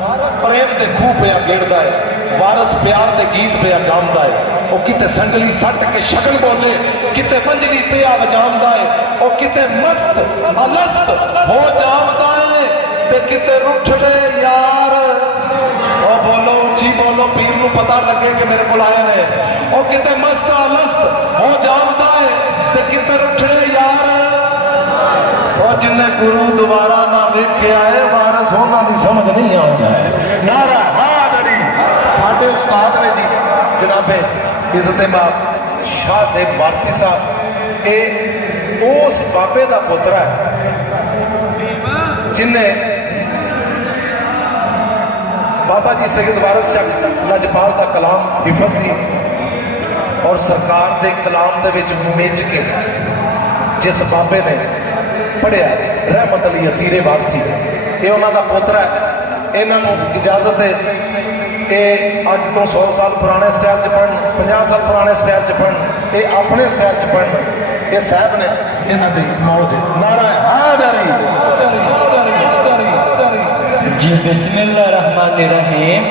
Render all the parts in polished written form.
प्रेम दे खूह पिया गेड़दा है, वारस प्यार दे गीत पिया गांदा है। वो किते संगली सट के शगन बोले, किते पंजली पिया वजांदा है। वो किते मस्त अलस्त हो जामदा है, ते किते रुठड़े यार। ओ बोलो उच्ची बोलो, पीर नूं पता लगे कि मेरे को आए ने। ओ किते मस्त अलस्त हो जामदा है, ते किते रुठड़े यार। और जिन्हें गुरु दोबारा ना वेखे आए, वारस होना दी समझ नहीं आउंदा है। नारा हादरी साडे उस्ताद ने जी जनाबे इज्जत माब शाह शेख वारसी साहब, ये उस बाबे का पुत्रा है जिन्हें बाबा जी सैयद वारिस शाह लजपाल का कलाम हिफज सी और सरकार के कलाम के मिज के जिस बाबे ने पढ़िया रहमत अली असीरे वारसी, ये उन्होंने पोतरा है। इन्हों इजाजत है कि अज तो 100 साल पुराने स्टाइल च पढ़न, 50 साल पुराने स्टाइल च पढ़न, ये अपने स्टाइल च पढ़न। ये साहब ने इन्हों की मौज नारा हादरी जी। बिस्मिल्लाह रहमान रहीम।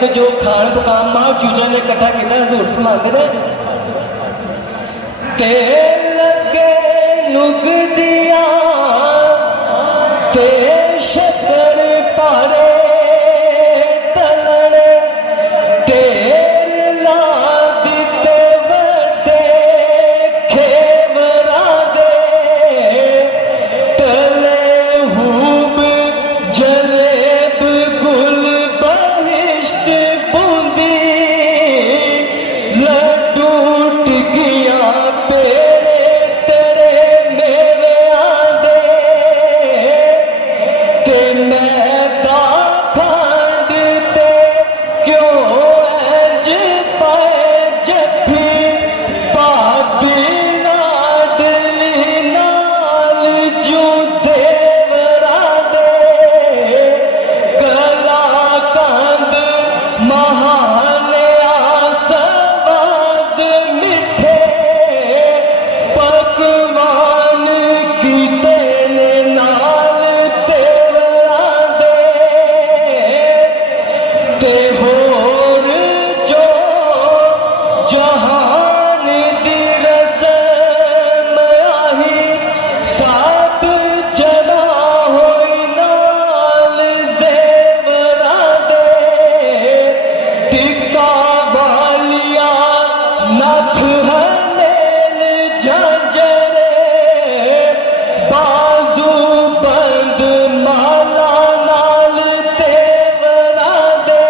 तक जो खान पकान मां चूजा ने इकट्ठा किया हजूर फरमाते ने ते लगे नुग दिया ते शक्कर पारे तलड़ ढेर ला दिते वड्डे खेवरा दे तले हूब जलेब गुल बहिश्त बूंदी लड्डू टिकिया पेरे तेरे मेवे आदे ते मैदा खंड ते क्यों इंज पाए जट्ठी भाभी लाडली नाल जू देवरा दे गला कंद महानिया सवाद मिठे पकवान कीते ने नाल तेवरा दे ते होर जो जहान दी रस्म आही साथ चढ़ा होई नाल जेवरा दे टिक्का वालिया नथ हनेल झांझरे बाजू बंद माला नाल तेवरा दे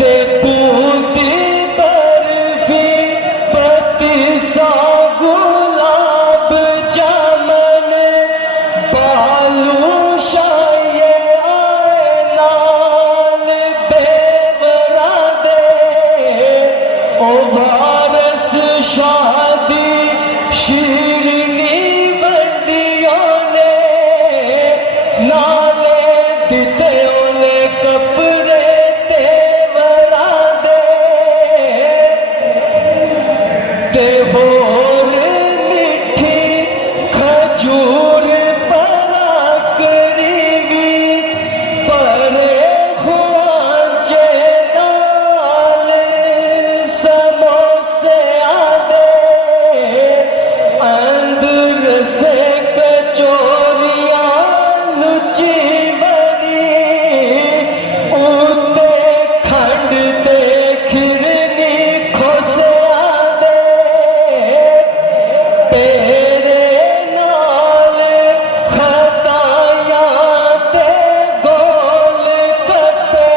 ते बूंदी बर्फी पतीसा गुलाब जामन बालू शाये आए नाल बेवरा दे ओ वारस शादी शीरनी वड्डियों ने नाले दिते ओने कपड़े तेवरा दे ते होर मिठी खजूर परा करीबी परे खुआंचे नाल समोसे आदे अंदर से कचोरियां लुची बनी उते खंड ते खिरनी खोसे आदे तेरे नाल खताया ते गोल कपे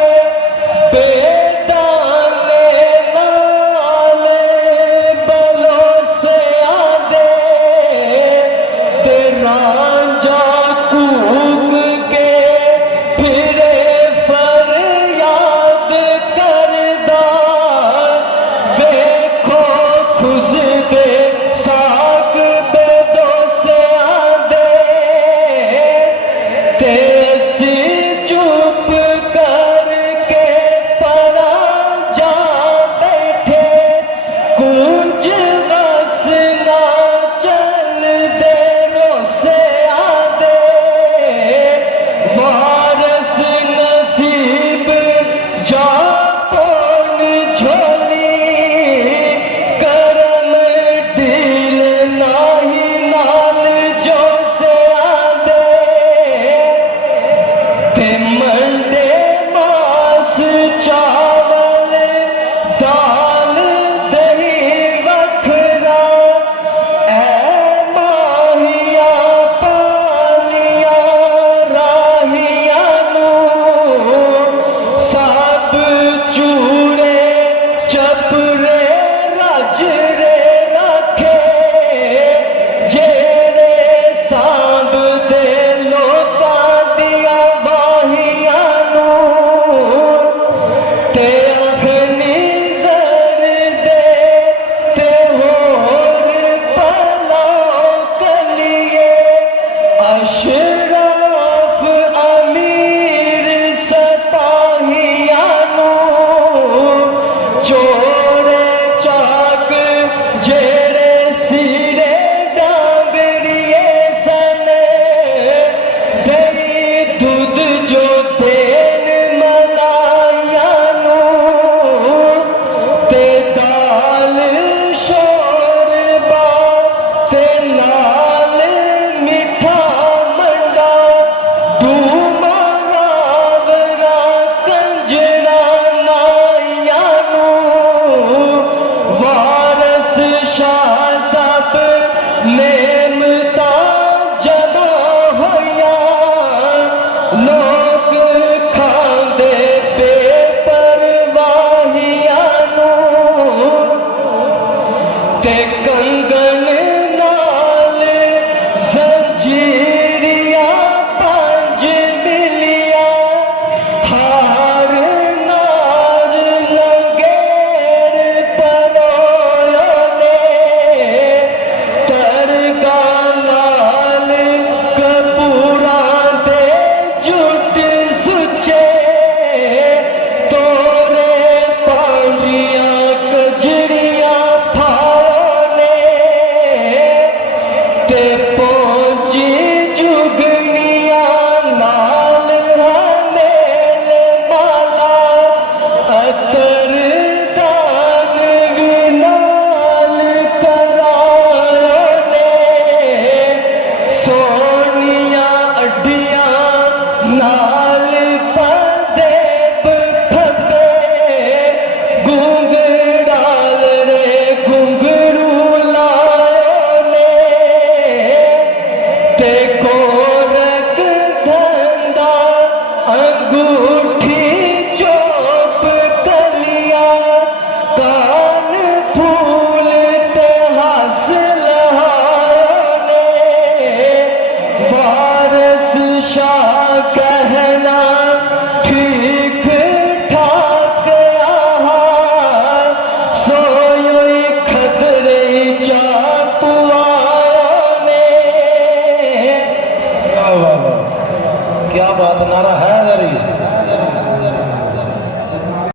बेदाने नाल बलोसे आदे ते रांझा कूक के फिरे फरियाद करदा देखो खुशबे साग बेदोसे आदे ते सी चुप करके परा जा बैठे कुछ बस ना चल दे रोसे आदे वारस नसीब जा पोन झोली करम दिल नाही नाल जो से आदे ते मंडे मास चावल दाल दही वखरा ऐ माहिया पालिया राहिया नू सब चूड़े चपरे राजरे रखे जेरे सांभ दे लोकां दिया बाहिया नू ते अखनी जर दे ते होर भला कलिए अश